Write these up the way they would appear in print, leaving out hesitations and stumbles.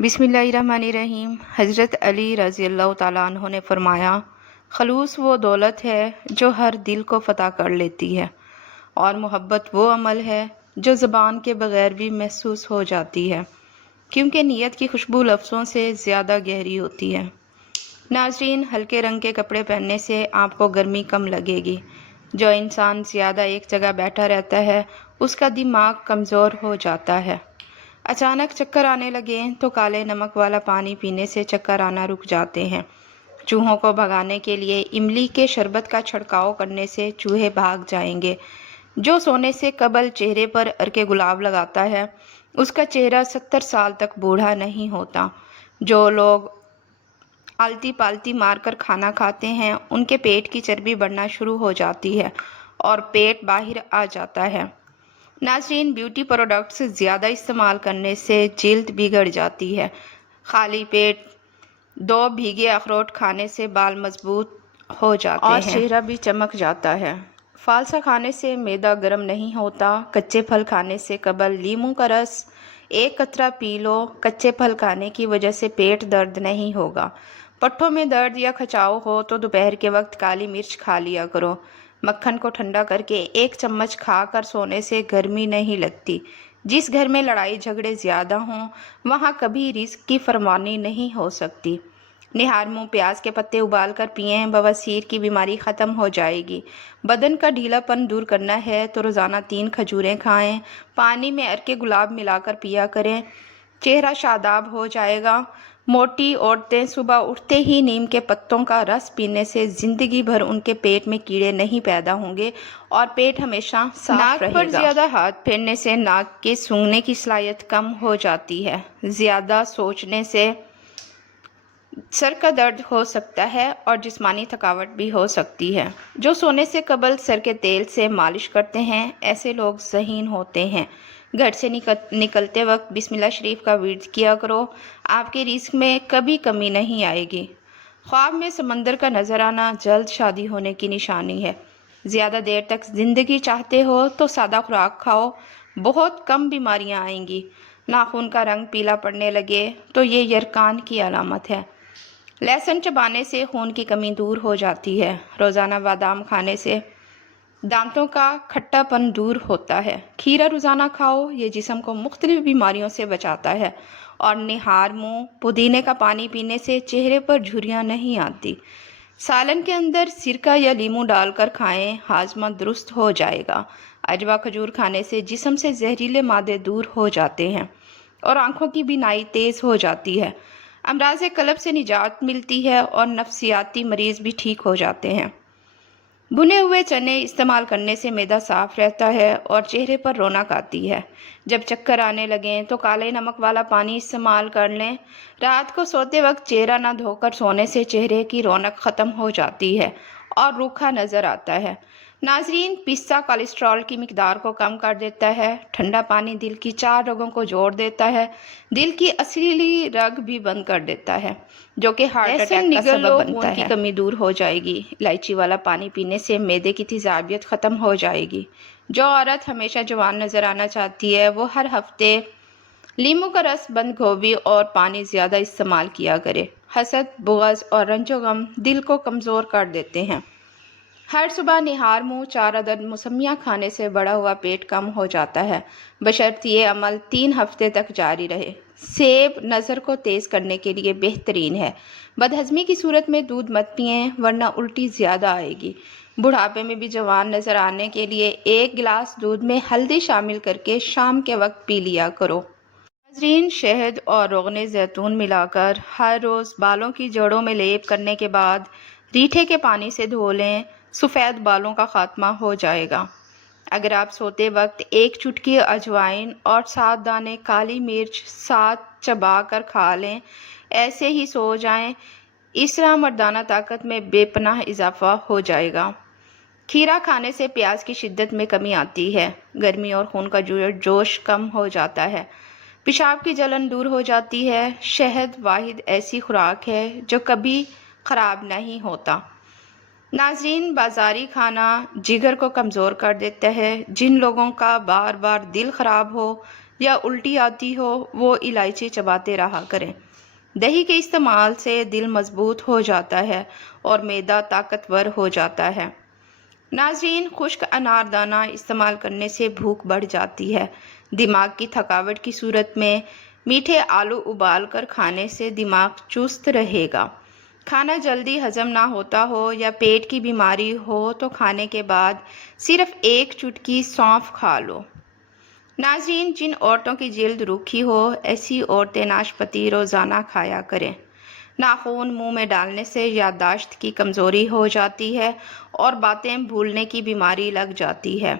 بسم اللہ الرحمن الرحیم۔ حضرت علی رضی اللہ تعالیٰ عنہ نے فرمایا، خلوص وہ دولت ہے جو ہر دل کو فتح کر لیتی ہے، اور محبت وہ عمل ہے جو زبان کے بغیر بھی محسوس ہو جاتی ہے، کیونکہ نیت کی خوشبو لفظوں سے زیادہ گہری ہوتی ہے۔ ناظرین، ہلکے رنگ کے کپڑے پہننے سے آپ کو گرمی کم لگے گی۔ جو انسان زیادہ ایک جگہ بیٹھا رہتا ہے اس کا دماغ کمزور ہو جاتا ہے۔ اچانک چکر آنے لگے تو کالے نمک والا پانی پینے سے چکر آنا رک جاتے ہیں۔ چوہوں کو بھگانے کے لیے املی کے شربت کا چھڑکاؤ کرنے سے چوہے بھاگ جائیں گے۔ جو سونے سے قبل چہرے پر عرق گلاب لگاتا ہے اس کا چہرہ 70 سال تک بوڑھا نہیں ہوتا۔ جو لوگ آلتی پالتی مار کر کھانا کھاتے ہیں ان کے پیٹ کی چربی بڑھنا شروع ہو جاتی ہے اور پیٹ باہر آ جاتا ہے۔ ناظرین، بیوٹی پروڈکٹس زیادہ استعمال کرنے سے جلد بگڑ جاتی ہے۔ خالی پیٹ 2 بھیگے اخروٹ کھانے سے بال مضبوط ہو جاتے ہیں اور چہرہ بھی چمک جاتا ہے۔ فالسا کھانے سے معدہ گرم نہیں ہوتا۔ کچے پھل کھانے سے قبل لیموں کا رس 1 قطرہ پی لو۔ کچے پھل کھانے کی وجہ سے پیٹ درد نہیں ہوگا۔ پٹھوں میں درد یا کھچاؤ ہو تو دوپہر کے وقت کالی مرچ کھا لیا کرو۔ مکھن کو ٹھنڈا کر کے 1 چمچ کھا کر سونے سے گرمی نہیں لگتی۔ جس گھر میں لڑائی جھگڑے زیادہ ہوں وہاں کبھی رزق کی فراوانی نہیں ہو سکتی۔ نہار منہ پیاز کے پتے ابال کر پئیں، بواسیر کی بیماری ختم ہو جائے گی۔ بدن کا ڈھیلا پن دور کرنا ہے تو روزانہ 3 کھجوریں کھائیں۔ پانی میں عرق گلاب ملا کر پیا کریں، چہرہ شاداب ہو جائے گا۔ موٹی عورتیں صبح اٹھتے ہی نیم کے پتوں کا رس پینے سے زندگی بھر ان کے پیٹ میں کیڑے نہیں پیدا ہوں گے اور پیٹ ہمیشہ صاف رہے گا۔ ناک پر زیادہ ہاتھ پھیرنے سے ناک کے سونگھنے کی صلاحیت کم ہو جاتی ہے۔ زیادہ سوچنے سے سر کا درد ہو سکتا ہے اور جسمانی تھکاوٹ بھی ہو سکتی ہے۔ جو سونے سے قبل سر کے تیل سے مالش کرتے ہیں ایسے لوگ ذہین ہوتے ہیں۔ گھر سے نکلتے وقت بسم اللہ شریف کا ورد کیا کرو، آپ کے رزق میں کبھی کمی نہیں آئے گی۔ خواب میں سمندر کا نظر آنا جلد شادی ہونے کی نشانی ہے۔ زیادہ دیر تک زندگی چاہتے ہو تو سادہ خوراک کھاؤ، بہت کم بیماریاں آئیں گی۔ ناخن کا رنگ پیلا پڑنے لگے تو یہ یرکان کی علامت ہے۔ لہسن چبانے سے خون کی کمی دور ہو جاتی ہے۔ روزانہ بادام کھانے سے دانتوں کا کھٹا پن دور ہوتا ہے۔ کھیرا روزانہ کھاؤ، یہ جسم کو مختلف بیماریوں سے بچاتا ہے۔ اور نہار منہ پودینے کا پانی پینے سے چہرے پر جھریاں نہیں آتی۔ سالن کے اندر سرکہ یا لیموں ڈال کر کھائیں، ہاضمہ درست ہو جائے گا۔ اجوا کھجور کھانے سے جسم سے زہریلے مادے دور ہو جاتے ہیں اور آنکھوں کی بینائی تیز ہو جاتی ہے۔ امراض قلب سے نجات ملتی ہے اور نفسیاتی مریض بھی ٹھیک ہو جاتے ہیں۔ بھنے ہوئے چنے استعمال کرنے سے معدہ صاف رہتا ہے اور چہرے پر رونق آتی ہے۔ جب چکر آنے لگیں تو کالے نمک والا پانی استعمال کر لیں۔ رات کو سوتے وقت چہرہ نہ دھو کر سونے سے چہرے کی رونق ختم ہو جاتی ہے اور روکھا نظر آتا ہے۔ ناظرین، پستہ کولیسٹرول کی مقدار کو کم کر دیتا ہے۔ ٹھنڈا پانی دل کی 4 رگوں کو جوڑ دیتا ہے۔ دل کی اصلی رگ بھی بند کر دیتا ہے جو کہ ہارٹ اٹیک کا سبب بنتا ہے۔ خون کی کمی دور ہو جائے گی۔ الائچی والا پانی پینے سے معدے کی تیزابیت ختم ہو جائے گی۔ جو عورت ہمیشہ جوان نظر آنا چاہتی ہے وہ ہر ہفتے لیموں کا رس، بند گوبھی اور پانی زیادہ استعمال کیا کرے۔ حسد، بغض اور رنج و غم دل کو کمزور کر دیتے ہیں۔ ہر صبح نہار منہ 4 عدد موسمیاں کھانے سے بڑا ہوا پیٹ کم ہو جاتا ہے، بشرط یہ عمل 3 ہفتے تک جاری رہے۔ سیب نظر کو تیز کرنے کے لیے بہترین ہے۔ بدہضمی کی صورت میں دودھ مت پئیں ورنہ الٹی زیادہ آئے گی۔ بڑھاپے میں بھی جوان نظر آنے کے لیے 1 گلاس دودھ میں ہلدی شامل کر کے شام کے وقت پی لیا کرو۔ ناظرین، شہد اور روغن زیتون ملا کر ہر روز بالوں کی جڑوں میں لیپ کرنے کے بعد ریٹھے کے پانی سے دھو لیں، سفید بالوں کا خاتمہ ہو جائے گا۔ اگر آپ سوتے وقت 1 چٹکی اجوائن اور 7 دانے کالی مرچ ساتھ چبا کر کھا لیں، ایسے ہی سو جائیں، اس طرح مردانہ طاقت میں بے پناہ اضافہ ہو جائے گا۔ کھیرا کھانے سے پیاس کی شدت میں کمی آتی ہے، گرمی اور خون کا جوش کم ہو جاتا ہے، پیشاب کی جلن دور ہو جاتی ہے۔ شہد واحد ایسی خوراک ہے جو کبھی خراب نہیں ہوتا۔ ناظرین، بازاری کھانا جگر کو کمزور کر دیتا ہے۔ جن لوگوں کا بار بار دل خراب ہو یا الٹی آتی ہو وہ الائچی چباتے رہا کریں۔ دہی کے استعمال سے دل مضبوط ہو جاتا ہے اور معدہ طاقتور ہو جاتا ہے۔ ناظرین، خشک انار دانہ استعمال کرنے سے بھوک بڑھ جاتی ہے۔ دماغ کی تھکاوٹ کی صورت میں میٹھے آلو ابال کر کھانے سے دماغ چست رہے گا۔ کھانا جلدی ہضم نہ ہوتا ہو یا پیٹ کی بیماری ہو تو کھانے کے بعد صرف ایک چٹکی سونف کھا لو۔ ناظرین، جن عورتوں کی جلد روکھی ہو ایسی عورتیں ناشپاتی روزانہ کھایا کریں۔ ناخن منہ میں ڈالنے سے یادداشت کی کمزوری ہو جاتی ہے اور باتیں بھولنے کی بیماری لگ جاتی ہے۔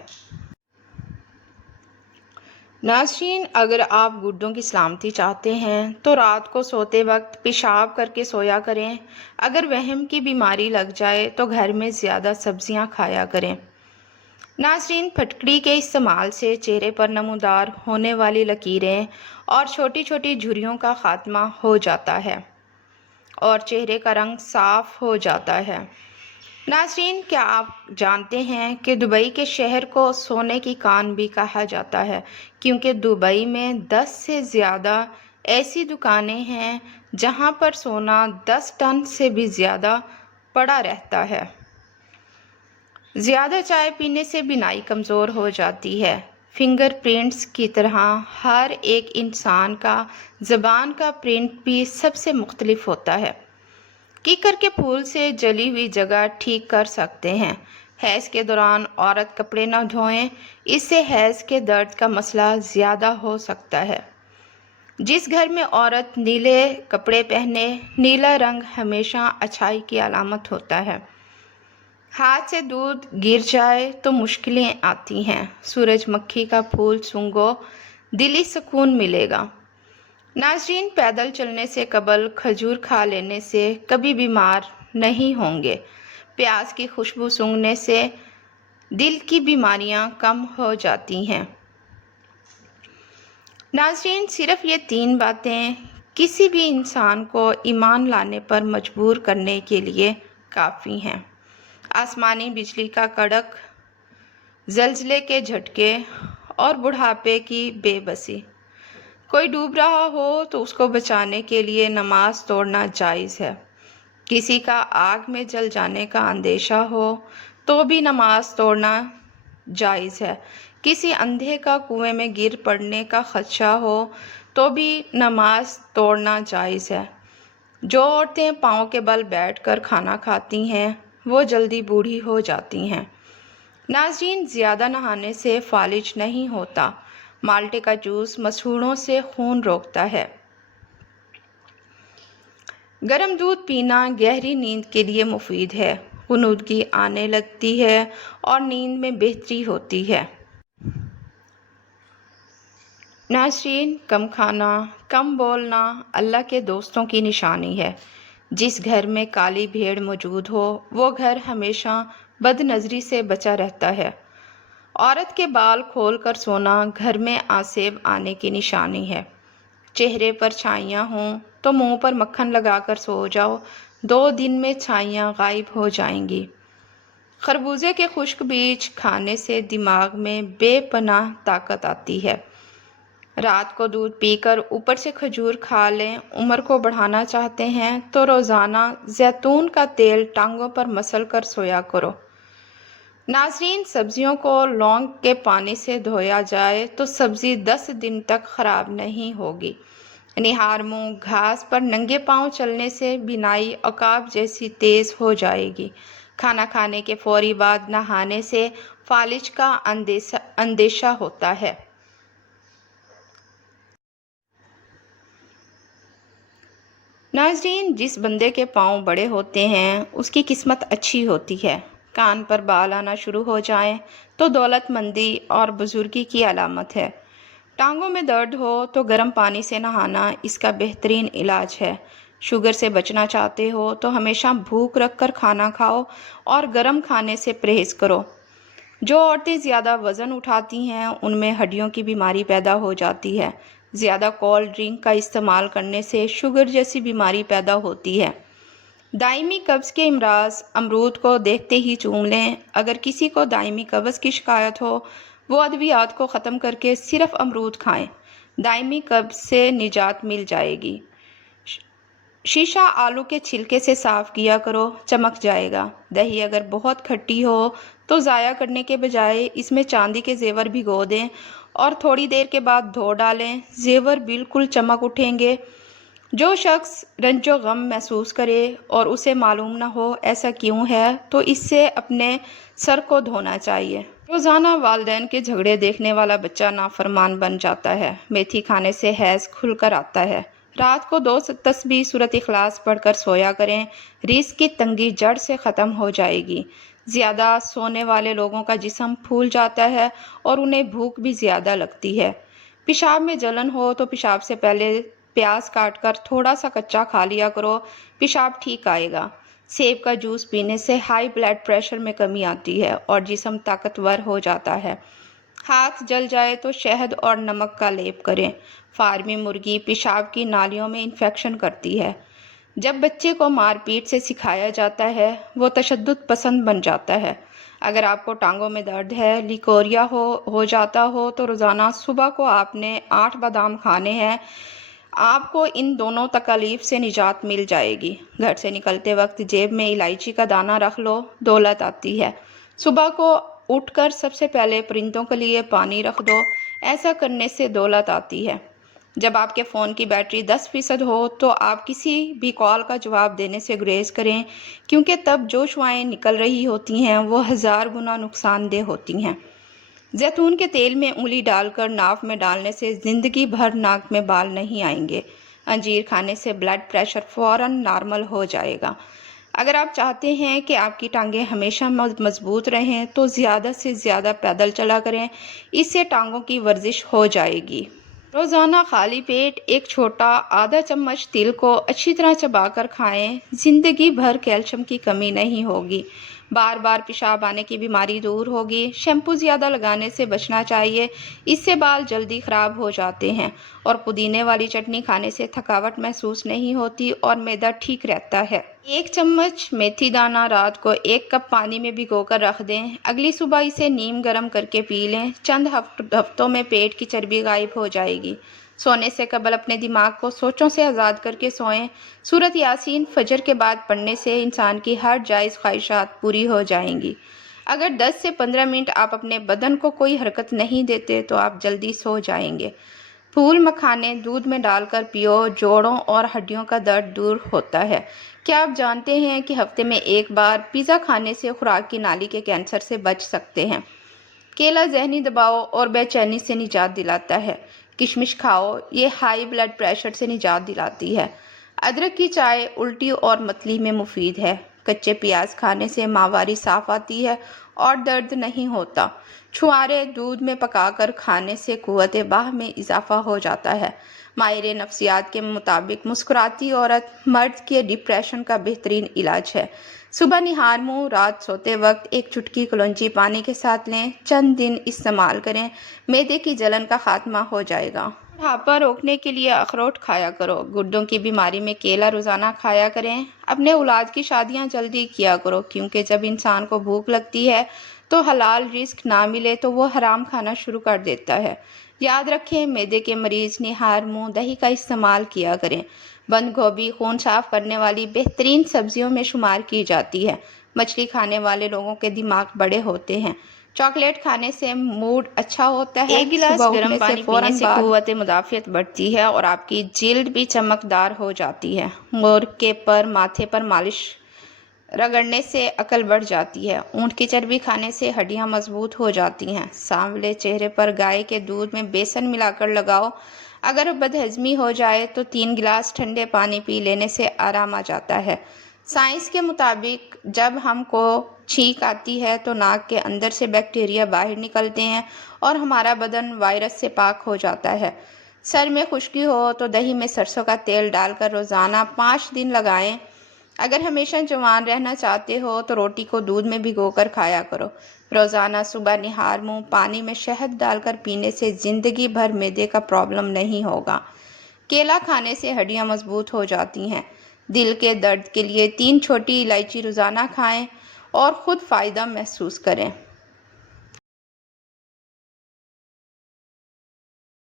ناظرین، اگر آپ گردوں کی سلامتی چاہتے ہیں تو رات کو سوتے وقت پیشاب کر کے سویا کریں۔ اگر وہم کی بیماری لگ جائے تو گھر میں زیادہ سبزیاں کھایا کریں۔ ناظرین، پھٹکڑی کے استعمال سے چہرے پر نمودار ہونے والی لکیریں اور چھوٹی چھوٹی جھریوں کا خاتمہ ہو جاتا ہے اور چہرے کا رنگ صاف ہو جاتا ہے۔ ناظرین، کیا آپ جانتے ہیں کہ دبئی کے شہر کو سونے کی کان بھی کہا جاتا ہے کیونکہ دبئی میں 10 سے زیادہ ایسی دکانیں ہیں جہاں پر سونا 10 ٹن سے بھی زیادہ پڑا رہتا ہے۔ زیادہ چائے پینے سے بینائی کمزور ہو جاتی ہے۔ فنگر پرنٹس کی طرح ہر ایک انسان کا زبان کا پرنٹ بھی سب سے مختلف ہوتا ہے۔ کیکر کے پھول سے جلی ہوئی جگہ ٹھیک کر سکتے ہیں۔ حیض کے دوران عورت کپڑے نہ دھوئیں، اس سے حیض کے درد کا مسئلہ زیادہ ہو سکتا ہے۔ جس گھر میں عورت نیلے کپڑے پہنے، نیلا رنگ ہمیشہ اچھائی کی علامت ہوتا ہے۔ ہاتھ سے دودھ گر جائے تو مشکلیں آتی ہیں۔ سورج مکھی کا پھول سونگھو، دلی سکون ملے گا۔ ناظرین، پیدل چلنے سے قبل کھجور کھا لینے سے کبھی بیمار نہیں ہوں گے۔ پیاز کی خوشبو سونگھنے سے دل کی بیماریاں کم ہو جاتی ہیں۔ ناظرین، صرف یہ 3 باتیں کسی بھی انسان کو ایمان لانے پر مجبور کرنے کے لیے کافی ہیں۔ آسمانی بجلی کا کڑک، زلزلے کے جھٹکے اور بڑھاپے کی بے بسی۔ کوئی ڈوب رہا ہو تو اس کو بچانے کے لیے نماز توڑنا جائز ہے۔ کسی کا آگ میں جل جانے کا اندیشہ ہو تو بھی نماز توڑنا جائز ہے۔ کسی اندھے کا کنویں میں گر پڑنے کا خدشہ ہو تو بھی نماز توڑنا جائز ہے۔ جو عورتیں پاؤں کے بل بیٹھ کر کھانا کھاتی ہیں وہ جلدی بوڑھی ہو جاتی ہیں۔ ناظرین، زیادہ نہانے سے فالج نہیں ہوتا۔ مالٹے کا جوس مسوڑھوں سے خون روکتا ہے۔ گرم دودھ پینا گہری نیند کے لیے مفید ہے۔ غنودگی آنے لگتی ہے اور نیند میں بہتری ہوتی ہے۔ ناظرین، کم کھانا، کم بولنا اللہ کے دوستوں کی نشانی ہے۔ جس گھر میں کالی بھیڑ موجود ہو وہ گھر ہمیشہ بد نظری سے بچا رہتا ہے۔ عورت کے بال کھول کر سونا گھر میں آسیب آنے کی نشانی ہے۔ چہرے پر چھائیاں ہوں تو منہ پر مکھن لگا کر سو جاؤ، 2 دن میں چھائیاں غائب ہو جائیں گی۔ خربوزے کے خشک بیج کھانے سے دماغ میں بے پناہ طاقت آتی ہے۔ رات کو دودھ پی کر اوپر سے کھجور کھا لیں۔ عمر کو بڑھانا چاہتے ہیں تو روزانہ زیتون کا تیل ٹانگوں پر مسل کر سویا کرو۔ ناظرین، سبزیوں کو لونگ کے پانی سے دھویا جائے تو سبزی 10 دن تک خراب نہیں ہوگی۔ نہار منہ گھاس پر ننگے پاؤں چلنے سے بینائی عقاب جیسی تیز ہو جائے گی۔ کھانا کھانے کے فوری بعد نہانے سے فالج کا اندیشہ ہوتا ہے۔ ناظرین، جس بندے کے پاؤں بڑے ہوتے ہیں اس کی قسمت اچھی ہوتی ہے۔ کان پر بال آنا شروع ہو جائیں تو دولت مندی اور بزرگی کی علامت ہے۔ ٹانگوں میں درد ہو تو گرم پانی سے نہانا اس کا بہترین علاج ہے۔ شوگر سے بچنا چاہتے ہو تو ہمیشہ بھوک رکھ کر کھانا کھاؤ اور گرم کھانے سے پرہیز کرو۔ جو عورتیں زیادہ وزن اٹھاتی ہیں ان میں ہڈیوں کی بیماری پیدا ہو جاتی ہے۔ زیادہ کولڈ ڈرنک کا استعمال کرنے سے شوگر جیسی بیماری پیدا ہوتی ہے۔ دائمی قبض کے امراض، امرود کو دیکھتے ہی چوم لیں۔ اگر کسی کو دائمی قبض کی شکایت ہو وہ ادویات کو ختم کر کے صرف امرود کھائیں۔ دائمی قبض سے نجات مل جائے گی۔ شیشہ آلو کے چھلکے سے صاف کیا کرو، چمک جائے گا۔ دہی اگر بہت کھٹی ہو تو ضائع کرنے کے بجائے اس میں چاندی کے زیور بھگو دیں اور تھوڑی دیر کے بعد دھو ڈالیں، زیور بالکل چمک اٹھیں گے۔ جو شخص رنج و غم محسوس کرے اور اسے معلوم نہ ہو ایسا کیوں ہے، تو اس سے اپنے سر کو دھونا چاہیے۔ روزانہ والدین کے جھگڑے دیکھنے والا بچہ نافرمان بن جاتا ہے۔ میتھی کھانے سے حیض کھل کر آتا ہے۔ رات کو 2 تسبیح سورۃ اخلاص پڑھ کر سویا کریں، رزق کی تنگی جڑ سے ختم ہو جائے گی۔ زیادہ سونے والے لوگوں کا جسم پھول جاتا ہے اور انہیں بھوک بھی زیادہ لگتی ہے۔ پیشاب میں جلن ہو تو پیشاب سے پہلے پیاز کاٹ کر تھوڑا سا کچا کھا لیا کرو، پیشاب ٹھیک آئے گا۔ سیب کا جوس پینے سے ہائی بلڈ پریشر میں کمی آتی ہے اور جسم طاقتور ہو جاتا ہے۔ ہاتھ جل جائے تو شہد اور نمک کا لیپ کریں۔ فارمی مرغی پیشاب کی نالیوں میں انفیکشن کرتی ہے۔ جب بچے کو مار پیٹ سے سکھایا جاتا ہے، وہ تشدد پسند بن جاتا ہے۔ اگر آپ کو ٹانگوں میں درد ہے، لیکوریا ہو جاتا ہو تو روزانہ صبح کو آپ نے 8 بادام کھانے ہیں۔ آپ کو ان دونوں تکالیف سے نجات مل جائے گی۔ گھر سے نکلتے وقت جیب میں الائچی کا دانہ رکھ لو، دولت آتی ہے۔ صبح کو اٹھ کر سب سے پہلے پرندوں کے لیے پانی رکھ دو، ایسا کرنے سے دولت آتی ہے۔ جب آپ کے فون کی بیٹری 10% ہو تو آپ کسی بھی کال کا جواب دینے سے گریز کریں، کیونکہ تب جو شعاعیں نکل رہی ہوتی ہیں وہ 1000 گنا نقصان دہ ہوتی ہیں۔ زیتون کے تیل میں انگلی ڈال کر ناف میں ڈالنے سے زندگی بھر ناک میں بال نہیں آئیں گے۔ انجیر کھانے سے بلڈ پریشر فوراً نارمل ہو جائے گا۔ اگر آپ چاہتے ہیں کہ آپ کی ٹانگیں ہمیشہ مضبوط رہیں تو زیادہ سے زیادہ پیدل چلا کریں، اس سے ٹانگوں کی ورزش ہو جائے گی۔ روزانہ خالی پیٹ ایک چھوٹا آدھا چمچ تل کو اچھی طرح چبا کر کھائیں، زندگی بھر کیلشیم کی کمی نہیں ہوگی۔ بار بار پیشاب آنے کی بیماری دور ہوگی۔ شیمپو زیادہ لگانے سے بچنا چاہیے، اس سے بال جلدی خراب ہو جاتے ہیں، اور پودینے والی چٹنی کھانے سے تھکاوٹ محسوس نہیں ہوتی اور معدہ ٹھیک رہتا ہے۔ 1 چمچ میتھی دانہ رات کو 1 کپ پانی میں بھگو کر رکھ دیں، اگلی صبح اسے نیم گرم کر کے پی لیں۔ چند ہفتوں میں پیٹ کی چربی غائب ہو جائے گی۔ سونے سے قبل اپنے دماغ کو سوچوں سے آزاد کر کے سوئیں۔ سورۃ یاسین فجر کے بعد پڑھنے سے انسان کی ہر جائز خواہشات پوری ہو جائیں گی۔ اگر 10 سے 15 منٹ آپ اپنے بدن کو کوئی حرکت نہیں دیتے تو آپ جلدی سو جائیں گے۔ پھول مکھانے دودھ میں ڈال کر پیو، جوڑوں اور ہڈیوں کا درد دور ہوتا ہے۔ کیا آپ جانتے ہیں کہ ہفتے میں 1 بار پیزا کھانے سے خوراک کی نالی کے کینسر سے بچ سکتے ہیں؟ کیلا ذہنی دباؤ اور بے چینی سے نجات دلاتا ہے۔ کشمش کھاؤ، یہ ہائی بلڈ پریشر سے نجات دلاتی ہے۔ ادرک کی چائے الٹی اور متلی میں مفید ہے۔ کچے پیاز کھانے سے ماہواری صاف آتی ہے اور درد نہیں ہوتا۔ چھوارے دودھ میں پکا کر کھانے سے قوت باہ میں اضافہ ہو جاتا ہے۔ ماہر نفسیات کے مطابق مسکراتی عورت مرد کے ڈپریشن کا بہترین علاج ہے۔ صبح نہار منہ رات سوتے وقت 1 چٹکی کلونجی پانی کے ساتھ لیں، چند دن استعمال کریں، معدے کی جلن کا خاتمہ ہو جائے گا۔ بڑھاپا روکنے کے لیے اخروٹ کھایا کرو۔ گردوں کی بیماری میں کیلا روزانہ کھایا کریں۔ اپنے اولاد کی شادیاں جلدی کیا کرو، کیونکہ جب انسان کو بھوک لگتی ہے تو حلال رزق نہ ملے تو وہ حرام کھانا شروع کر دیتا ہے۔ یاد رکھیں، معدے کے مریض نہار منہ دہی کا استعمال کیا کریں۔ بند گوبھی خون صاف کرنے والی بہترین سبزیوں میں شمار کی جاتی ہے۔ مچھلی کھانے والے لوگوں کے دماغ بڑے ہوتے ہیں۔ چاکلیٹ کھانے سے موڈ اچھا ہوتا ہے۔ 1 گلاس گرم پانی پینے سے قوت مدافعت بڑھتی ہے اور آپ کی جلد بھی چمکدار ہو جاتی ہے۔ مور کے پر ماتھے پر مالش رگڑنے سے عقل بڑھ جاتی ہے۔ اونٹ کی چربی کھانے سے ہڈیاں مضبوط ہو جاتی ہیں۔ سانولے چہرے پر گائے کے دودھ میں بیسن ملا کر لگاؤ۔ اگر بدہضمی ہو جائے تو 3 گلاس ٹھنڈے پانی پی لینے سے آرام آ جاتا ہے۔ سائنس کے مطابق جب ہم کو چھینک آتی ہے تو ناک کے اندر سے بیکٹیریا باہر نکلتے ہیں اور ہمارا بدن وائرس سے پاک ہو جاتا ہے۔ سر میں خشکی ہو تو دہی میں سرسوں کا تیل ڈال کر روزانہ 5 دن لگائیں۔ اگر ہمیشہ جوان رہنا چاہتے ہو تو روٹی کو دودھ میں بھگو کر کھایا کرو۔ روزانہ صبح نہار منہ پانی میں شہد ڈال کر پینے سے زندگی بھر معدے کا پرابلم نہیں ہوگا۔ کیلا کھانے سے ہڈیاں مضبوط ہو جاتی ہیں۔ دل کے درد کے لیے 3 چھوٹی الائچی روزانہ کھائیں اور خود فائدہ محسوس کریں۔